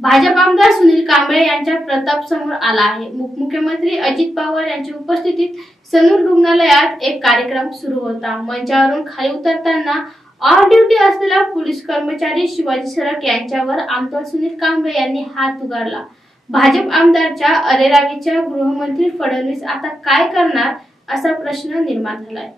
भाजप आमदार सुनील कांबळे यांचा प्रताप समोर आला आहे। मुख्यमंत्री अजित पवार यांच्या उपस्थितीत सनूर रुग्णालयात एक कार्यक्रम सुरू होता। मंचावरून खाली उतरताना ऑन ड्युटी असलेला पोलीस कर्मचारी शिवाजी सरक यांच्यावर आमदार सुनील कांबळे यांनी हात उगारला। भाजप आमदारच्या अरेरावीच्या गृहमंत्री फडणवीस आता काय करणार असा प्रश्न निर्माण झालाय।